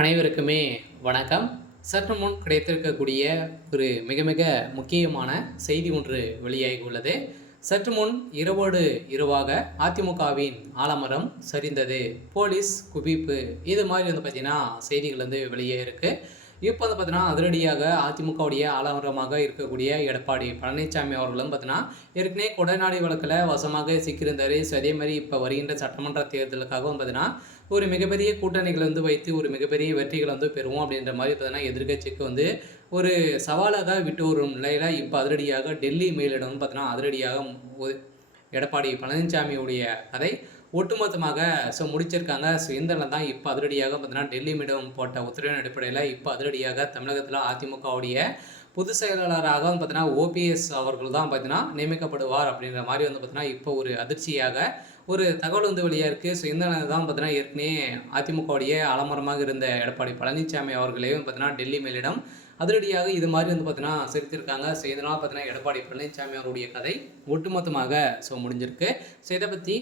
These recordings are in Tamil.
அனைவருக்குமே வணக்கம். சற்று முன் கிடைத்திருக்கக்கூடிய ஒரு மிக மிக முக்கியமான செய்தி ஒன்று வெளியாகி உள்ளது. சற்று முன் இரவோடு இரவாக அதிமுகவின் ஆலமரம் சரிந்தது, போலீஸ் குவிப்பு, இது மாதிரி பார்த்தீங்கன்னா செய்திகள் வெளியே இருக்குது. இப்போ பார்த்தீங்கன்னா அதிரடியாக அதிமுகவுடைய ஆலமரமாக இருக்கக்கூடிய எடப்பாடி பழனிசாமி அவர்களும் பார்த்தீங்கன்னா ஏற்கனவே கொடைநாடு வழக்கில் வசமாக சிக்கியிருந்தார். ஸோ அதே மாதிரி இப்போ வருகின்ற சட்டமன்ற தேர்தலுக்காகவும் பார்த்தீங்கன்னா ஒரு மிகப்பெரிய கூட்டணிகளை வைத்து ஒரு மிகப்பெரிய வெற்றிகளை பெறுவோம் அப்படின்ற மாதிரி பார்த்தீங்கன்னா எதிர்கட்சிக்கு ஒரு சவாலாக விட்டு வரும் நிலையில் இப்போ அதிரடியாக டெல்லி மேலிடம் பார்த்தீங்கன்னா அதிரடியாக எடப்பாடி பழனிசாமியுடைய கதை ஒட்டுமொத்தமாக முடிச்சிருக்காங்க. ஸோ இந்த தான் இப்போ அதிரடியாக பார்த்தீங்கன்னா டெல்லி மீடியம் போட்ட உத்தரவின் அடிப்படையில் இப்போ அதிரடியாக தமிழகத்தில் அதிமுகவுடைய பொதுச் செயலாளராக பார்த்தீங்கன்னா ஓபிஎஸ் அவர்கள் தான் பார்த்தீங்கன்னா நியமிக்கப்படுவார் அப்படின்ற மாதிரி பார்த்தீங்கன்னா இப்போ ஒரு அதிர்ச்சியாக ஒரு தகவல் வெளியாக இருக்குது. ஸோ இந்த தான் பார்த்தீங்கன்னா ஏற்கனவே அதிமுகவுடைய ஆலமரமாக இருந்த எடப்பாடி பழனிசாமி அவர்களையும் பார்த்தீங்கன்னா டெல்லி மேலிடம் அதிரடியாக இது மாதிரி பார்த்தீங்கன்னா சிரித்திருக்காங்க. ஸோ இதனால் பார்த்தீங்கன்னா எடப்பாடி பழனிசாமி அவருடைய கதை ஒட்டுமொத்தமாக முடிஞ்சிருக்கு. ஸோ இதை பற்றி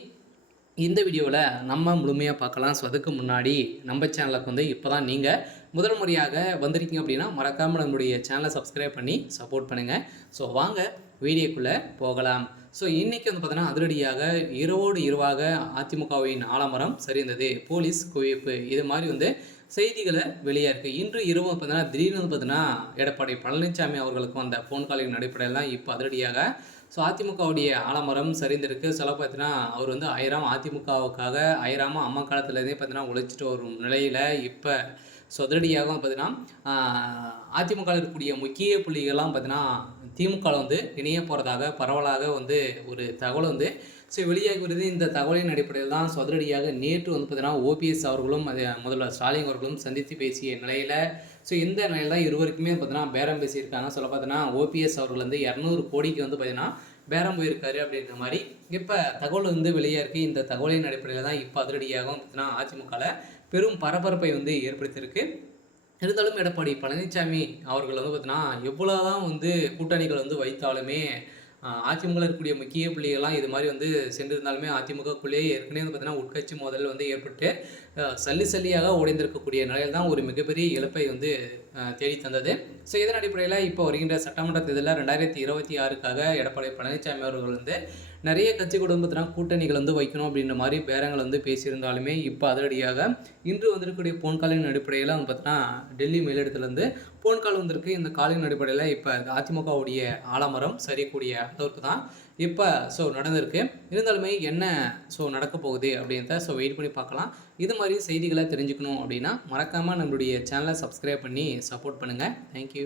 இந்த வீடியோவில் நம்ம முழுமையாக பார்க்கலாம். ஸோ அதுக்கு முன்னாடி நம்ம சேனலுக்கு இப்போ தான் நீங்கள் முதல் முறையாக வந்திருக்கீங்க அப்படின்னா மறக்காமல் நம்மளுடைய சேனலை சப்ஸ்கிரைப் பண்ணி சப்போர்ட் பண்ணுங்கள். ஸோ வாங்க வீடியோக்குள்ளே போகலாம். ஸோ இன்றைக்கி பார்த்தீங்கன்னா அதிரடியாக இரவோடு இரவாக அதிமுகவின் ஆலமரம் சரிந்தது, போலீஸ் குவிப்பு, இது மாதிரி செய்திகளை வெளியாக இருக்குது. இன்று இரவு பார்த்தீங்கன்னா திடீர்னு பார்த்தீங்கன்னா எடப்பாடி பழனிசாமி அவர்களுக்கு வந்த ஃபோன் காலின் அடிப்படையில் இப்போ அதிரடியாக அதிமுகவுடைய ஆலமரம் சரிந்திருக்கு. சொல்ல பார்த்தீங்கன்னா அவர் அதிமுகவுக்காக அயராமல் அம்மா காலத்துலேருந்தே பார்த்தீங்கன்னா உழைச்சிட்டு வரும் நிலையில் இப்போ அதிரடியாக பார்த்தீங்கன்னா அதிமுக இருக்கக்கூடிய முக்கிய புள்ளிகள்லாம் பார்த்தீங்கன்னா திமுக இணைய போகிறதாக பரவலாக ஒரு தகவல் வெளியாகி வருது. இந்த தகவலின் அடிப்படையில் தான் அதிரடியாக நேற்று பார்த்தீங்கன்னா ஓபிஎஸ் அவர்களும் முதல்வர் ஸ்டாலின் அவர்களும் சந்தித்து பேசிய நிலையில் இந்த நிலையில் தான் இருவருக்குமே பார்த்தீங்கன்னா பேரம் பேசியிருக்காங்க. சொல்ல பார்த்தீங்கன்னா ஓபிஎஸ் அவர்கள் 200 கோடிக்கு பார்த்தீங்கன்னா பேரம் போயிருக்காரு அப்படின்ற மாதிரி இப்போ தகவல் வெளியாக இருக்குது. இந்த தகவலின் அடிப்படையில் தான் இப்போ அதிரடியாகவும் பார்த்தீங்கன்னா அதிமுகவில் பெரும் பரபரப்பை ஏற்படுத்தியிருக்கு. இருந்தாலும் எடப்பாடி பழனிசாமி அவர்கள் பார்த்தீங்கன்னா எவ்வளோதான் கூட்டணிகள் வைத்தாலுமே அதிமுக இருக்கக்கூடிய முக்கிய புள்ளிகள்லாம் இது மாதிரி சென்றிருந்தாலுமே அதிமுகக்குள்ளேயே ஏற்கனவே பார்த்தீங்கன்னா உட்கட்சி மோதல் ஏற்பட்டு சல்லியாக உடைந்திருக்கக்கூடிய நிலையில் தான் ஒரு மிகப்பெரிய இழப்பை தேடி தந்தது. ஸோ இதன் அடிப்படையில் இப்போ வருகின்ற சட்டமன்ற தேர்தலில் 2026க்காக எடப்பாடி பழனிசாமி அவர்கள் நிறைய கட்சி குடும்பத்தினால் கூட்டணிகள் வைக்கணும் அப்படின்ற மாதிரி பேரங்கள் பேசியிருந்தாலுமே இப்போ அதிரடியாக இன்று வந்திருக்கக்கூடிய போன் காலின் அடிப்படையில் பார்த்தீங்கன்னா டெல்லி மேலிடத்துலேருந்து போன் கால் வந்திருக்கு. இந்த காலின் அடிப்படையில் இப்போ அதிமுகவுடைய ஆலமரம் சரியக்கூடிய அளவுக்கு தான் இப்போ நடந்திருக்கு. இருந்தாலுமே என்ன நடக்க போகுது அப்படின்றத வெயிட் பண்ணி பார்க்கலாம். இது மாதிரி செய்திகளை தெரிஞ்சுக்கணும் அப்படின்னா மறக்காமல் நம்மளுடைய சேனலை சப்ஸ்கிரைப் பண்ணி சப்போர்ட் பண்ணுங்கள். தேங்க்யூ.